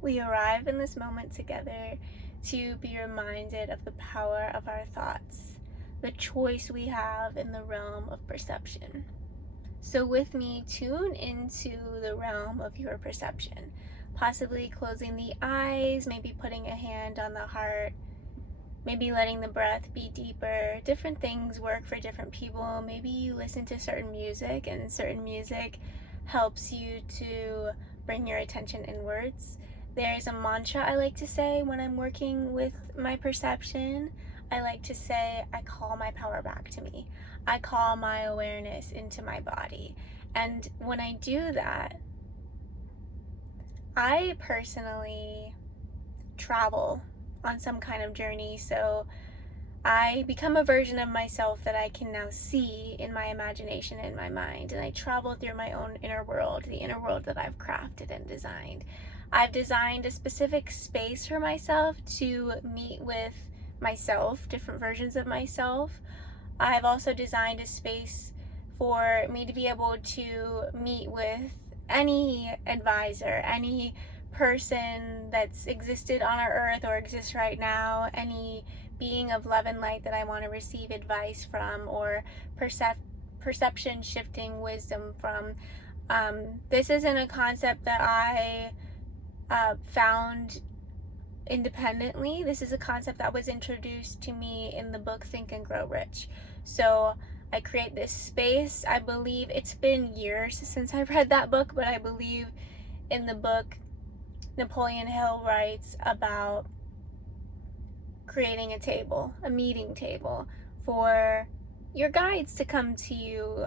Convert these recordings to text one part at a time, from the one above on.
We arrive in this moment together to be reminded of the power of our thoughts, the choice we have in the realm of perception. So, with me, tune into the realm of your perception, possibly closing the eyes, maybe putting a hand on the heart, maybe letting the breath be deeper. Different things work for different people. Maybe you listen to certain music, and certain music helps you to bring your attention inwards. There's a mantra I like to say when I'm working with my perception. I like to say, I call my power back to me. I call my awareness into my body. And when I do that, I personally travel on some kind of journey. So I become a version of myself that I can now see in my imagination and my mind. And I travel through my own inner world, the inner world that I've crafted and designed. I've designed a specific space for myself to meet with myself, different versions of myself. I've also designed a space for me to be able to meet with any advisor, any person that's existed on our earth or exists right now, any being of love and light that I want to receive advice from or perception shifting wisdom from. This isn't a concept that I found independently. This is a concept that was introduced to me in the book Think and Grow Rich. So I create this space. I believe it's been years since I read that book, but I believe in the book Napoleon Hill writes about creating a table, a meeting table for your guides to come to you.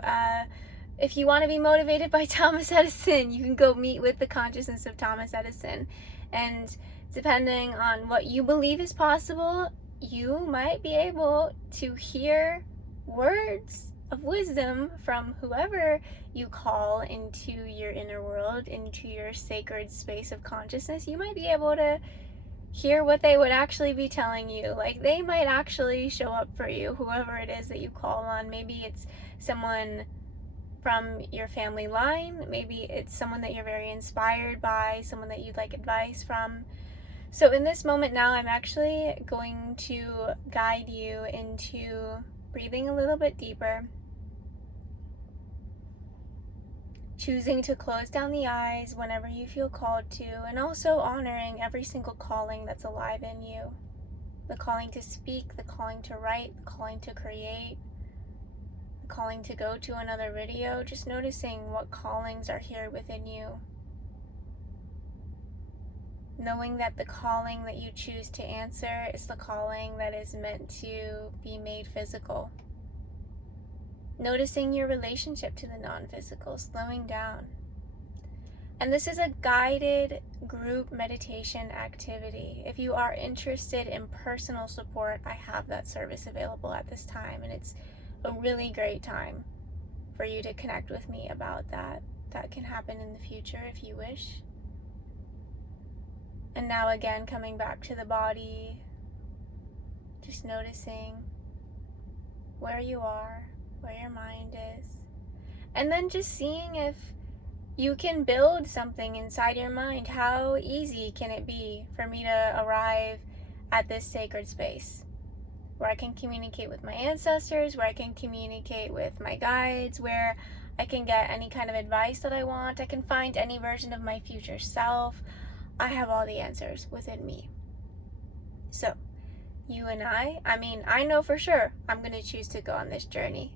If you want to be motivated by Thomas Edison, you can go meet with the consciousness of Thomas Edison. And depending on what you believe is possible, you might be able to hear words of wisdom from whoever you call into your inner world, into your sacred space of consciousness. You might be able to hear what they would actually be telling you. Like, they might actually show up for you, whoever it is that you call on. Maybe it's someone from your family line, maybe it's someone that you're very inspired by, someone that you'd like advice from. So in this moment now, I'm actually going to guide you into breathing a little bit deeper, choosing to close down the eyes whenever you feel called to, and also honoring every single calling that's alive in you. The calling to speak, the calling to write, the calling to create, the calling to go to another video, just noticing what callings are here within you. Knowing that the calling that you choose to answer is the calling that is meant to be made physical. Noticing your relationship to the non-physical, slowing down. And this is a guided group meditation activity. If you are interested in personal support, I have that service available at this time, and it's a really great time for you to connect with me about that. That can happen in the future if you wish. And now again, coming back to the body, just noticing where you are, where your mind is, and then just seeing if you can build something inside your mind. How easy can it be for me to arrive at this sacred space where I can communicate with my ancestors, where I can communicate with my guides, where I can get any kind of advice that I want. I can find any version of my future self. I have all the answers within me. So, you and I know for sure I'm going to choose to go on this journey.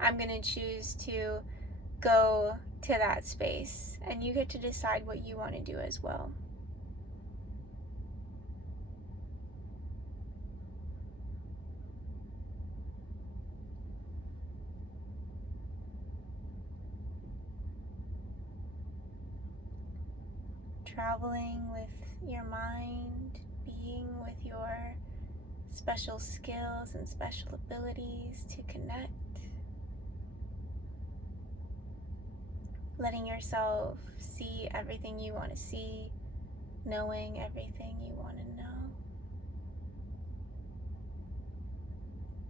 I'm going to choose to go to that space, and you get to decide what you want to do as well. Traveling with your mind, being with your special skills and special abilities to connect. Letting yourself see everything you want to see, knowing everything you want to know.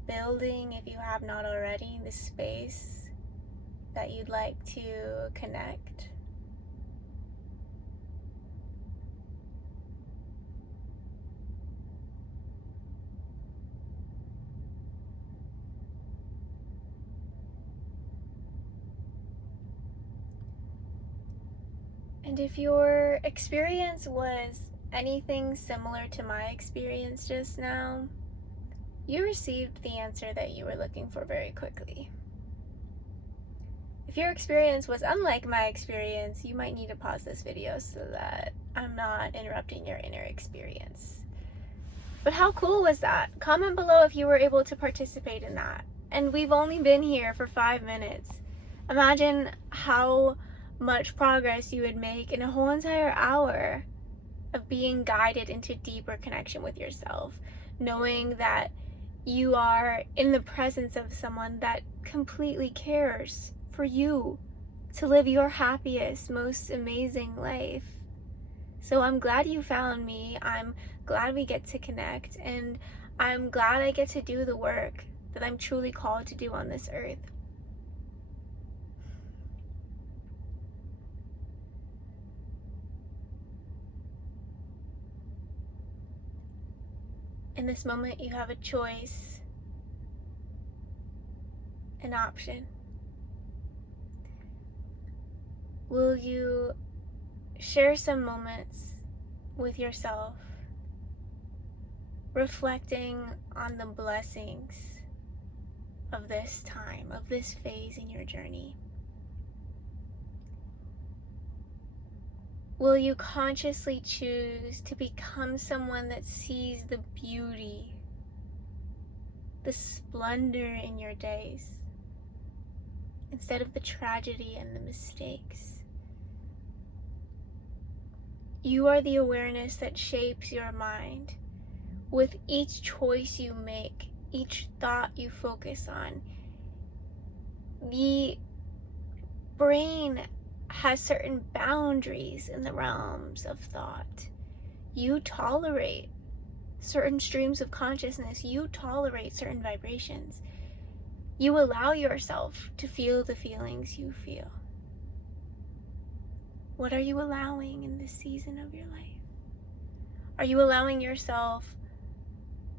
Building, if you have not already, the space that you'd like to connect. And if your experience was anything similar to my experience just now, you received the answer that you were looking for very quickly. If your experience was unlike my experience, you might need to pause this video so that I'm not interrupting your inner experience. But how cool was that? Comment below if you were able to participate in that. And we've only been here for 5 minutes. Imagine how much progress you would make in a whole entire hour of being guided into deeper connection with yourself, knowing that you are in the presence of someone that completely cares for you to live your happiest, most amazing life. So I'm glad you found me. I'm glad we get to connect, and I'm glad I get to do the work that I'm truly called to do on this earth. In this moment, you have a choice, an option. Will you share some moments with yourself, reflecting on the blessings of this time, of this phase in your journey? Will you consciously choose to become someone that sees the beauty, the splendor in your days, instead of the tragedy and the mistakes? You are the awareness that shapes your mind. With each choice you make, each thought you focus on, the brain has certain boundaries in the realms of thought. You tolerate certain streams of consciousness. You tolerate certain vibrations. You allow yourself to feel the feelings you feel. What are you allowing in this season of your life? Are you allowing yourself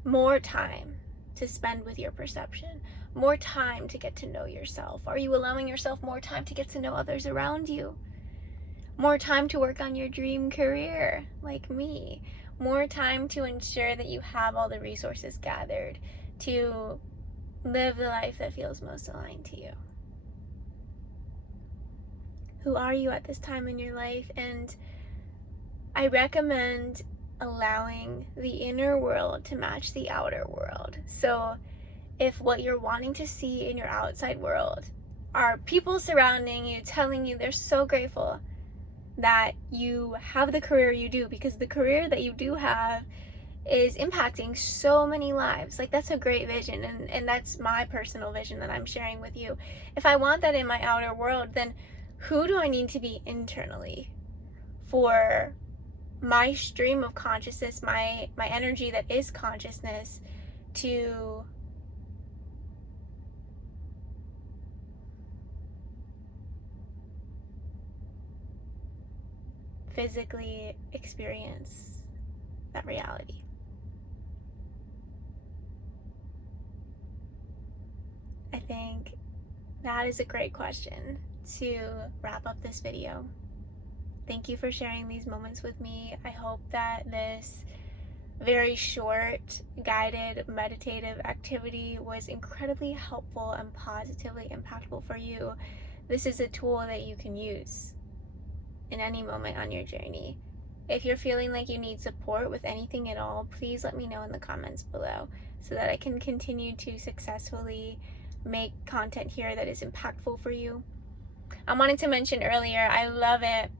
more time to spend with your perception, more time to get to know yourself? Are you allowing yourself more time to get to know others around you? More time to work on your dream career, like me? More time to ensure that you have all the resources gathered to live the life that feels most aligned to you? Who are you at this time in your life? And I recommend allowing the inner world to match the outer world. So if what you're wanting to see in your outside world are people surrounding you, telling you they're so grateful that you have the career you do, because the career that you do have is impacting so many lives. Like, that's a great vision, and that's my personal vision that I'm sharing with you. If I want that in my outer world, then who do I need to be internally for my stream of consciousness, my energy that is consciousness, to physically experience that reality? I think that is a great question to wrap up this video. Thank you for sharing these moments with me. I hope that this very short, guided, meditative activity was incredibly helpful and positively impactful for you. This is a tool that you can use in any moment on your journey. If you're feeling like you need support with anything at all, please let me know in the comments below so that I can continue to successfully make content here that is impactful for you. I wanted to mention earlier, I love it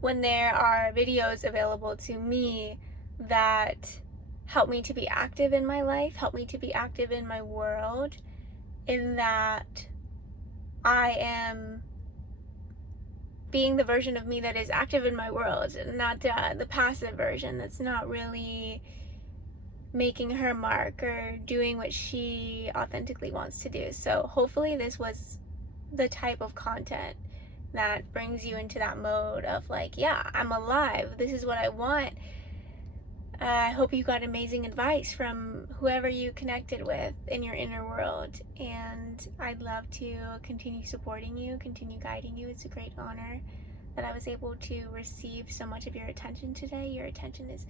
when there are videos available to me that help me to be active in my life, help me to be active in my world, in that I am being the version of me that is active in my world, not the passive version that's not really making her mark or doing what she authentically wants to do. So hopefully this was the type of content that brings you into that mode of like, yeah, I'm alive, this is what I want. I hope you got amazing advice from whoever you connected with in your inner world, and I'd love to continue supporting you, continue guiding you. It's a great honor. that I was able to receive so much of your attention today. Your attention is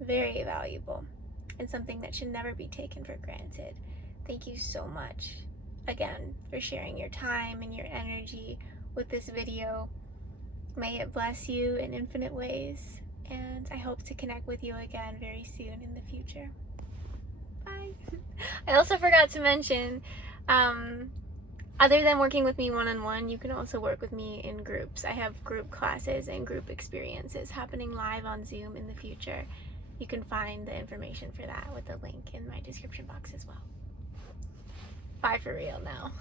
very valuable and something that should never be taken for granted. Thank you so much again for sharing your time and your energy with this video. May it bless you in infinite ways, and I hope to connect with you again very soon in the future. Bye. I also forgot to mention, other than working with me one-on-one, you can also work with me in groups. I have group classes and group experiences happening live on Zoom in the future. You can find the information for that with the link in my description box as well. Bye for real now.